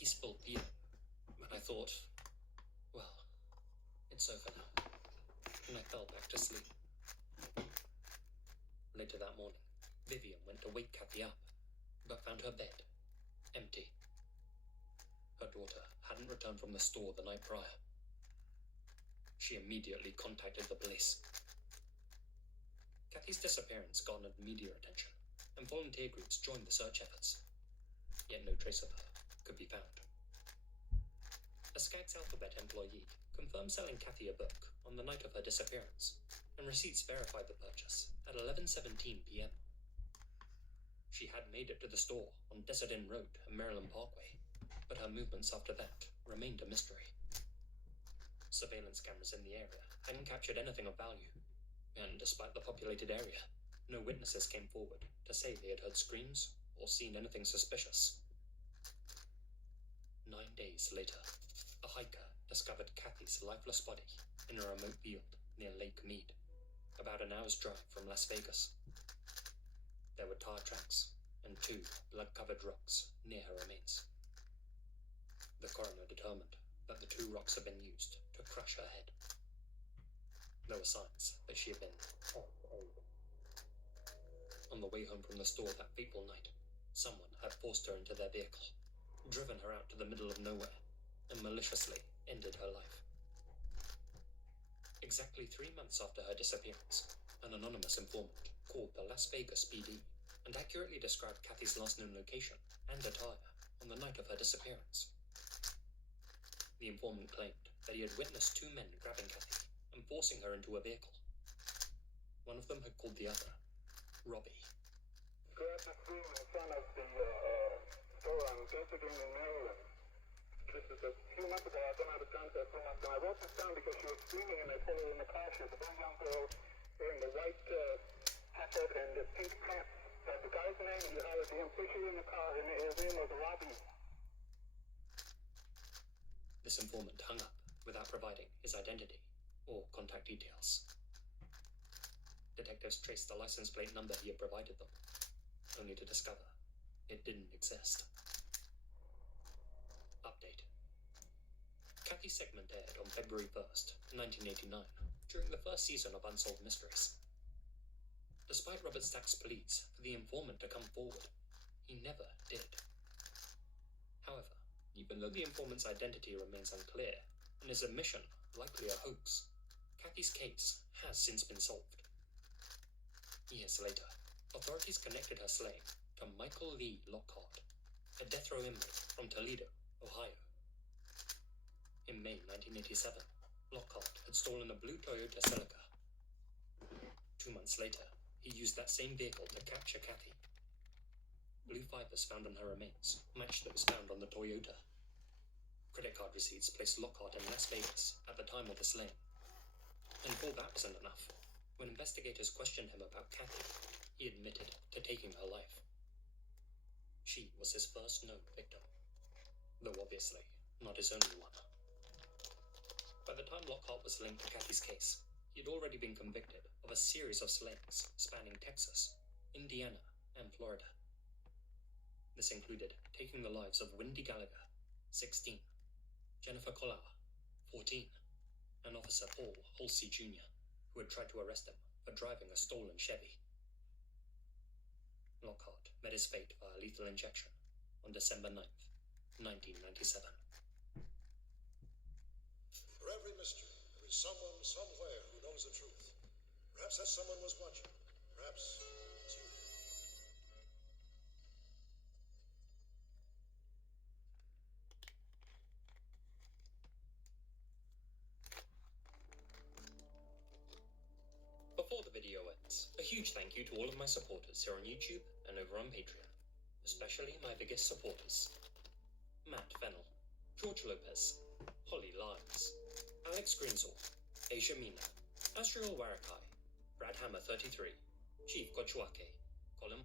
peaceful PM, but I thought, well, it's over now, and I fell back to sleep. Later that morning, Vivian went to wake Kathy up, but found her bed empty. Her daughter hadn't returned from the store the night prior. She immediately contacted the police. Kathy's disappearance garnered media attention, and volunteer groups joined the search efforts. Yet no trace of her could be found. A Skaggs Alphabet employee confirmed selling Kathy a book on the night of her disappearance, and receipts verified the purchase at 11:17 p.m. She had made it to the store on Desert Inn Road and Maryland Parkway, but her movements after that remained a mystery. Surveillance cameras in the area hadn't captured anything of value, and despite the populated area, no witnesses came forward to say they had heard screams or seen anything suspicious. 9 days later, a hiker discovered Kathy's lifeless body in a remote field near Lake Mead, about an hour's drive from Las Vegas. There were tire tracks and 2 blood-covered rocks near her remains. The coroner determined that the 2 rocks had been used to crush her head. There were signs that she had been on the way home from the store that fateful night. Someone had forced her into their vehicle, driven her out to the middle of nowhere, and maliciously ended her life. Exactly 3 months after her disappearance, an anonymous informant called the Las Vegas PD and accurately described Kathy's last known location and attire on the night of her disappearance. The informant claimed that he had witnessed 2 men grabbing Kathy and forcing her into a vehicle. One of them had called the other Robbie. Grabbed the screen in front of the store on Desert Inn in Maryland. This is a few months ago. I don't have the contact so much. And I wrote this down because she was screaming and they put her in the car. She was a very young girl wearing the white hat and the pink pants. That's the guy's name. You have him picture in the car and his name was Robbie. This informant hung up without providing his identity or contact details. Detectives traced the license plate number he had provided them, only to discover it didn't exist. Update. Kathy's segment aired on February 1st, 1989, during the first season of Unsolved Mysteries. Despite Robert Stack's pleas for the informant to come forward, he never did. However, even though the informant's identity remains unclear and his admission likely a hoax, Kathy's case has since been solved. Years later, authorities connected her slaying to Michael Lee Lockhart, a death row inmate from Toledo, Ohio. In May 1987, Lockhart had stolen a blue Toyota Celica. 2 months later, he used that same vehicle to capture Kathy. Blue fibers found on her remains matched those found on the Toyota. Credit card receipts placed Lockhart in Las Vegas at the time of the slaying. And if all that wasn't enough, when investigators questioned him about Kathy, he admitted to taking her life. She was his first known victim, though obviously not his only one. By the time Lockhart was linked to Kathy's case, he had already been convicted of a series of slayings spanning Texas, Indiana, and Florida. This included taking the lives of Wendy Gallagher, 16, Jennifer Collar, 14, and Officer Paul Halsey Jr., who had tried to arrest him for driving a stolen Chevy. Lockhart met his fate via lethal injection on December 9th, 1997. For every mystery, there is someone somewhere who knows the truth. Perhaps that someone was watching. Perhaps it's you. Before the video ends, a huge thank you to all of my supporters here on YouTube and over on Patreon, especially my biggest supporters: Matt Fennell, George Lopez, Holly Lyons, Alex Grinsell, Asia Mina, Asriel Warakai, Brad Hammer 33, Chief Gochuake, Colin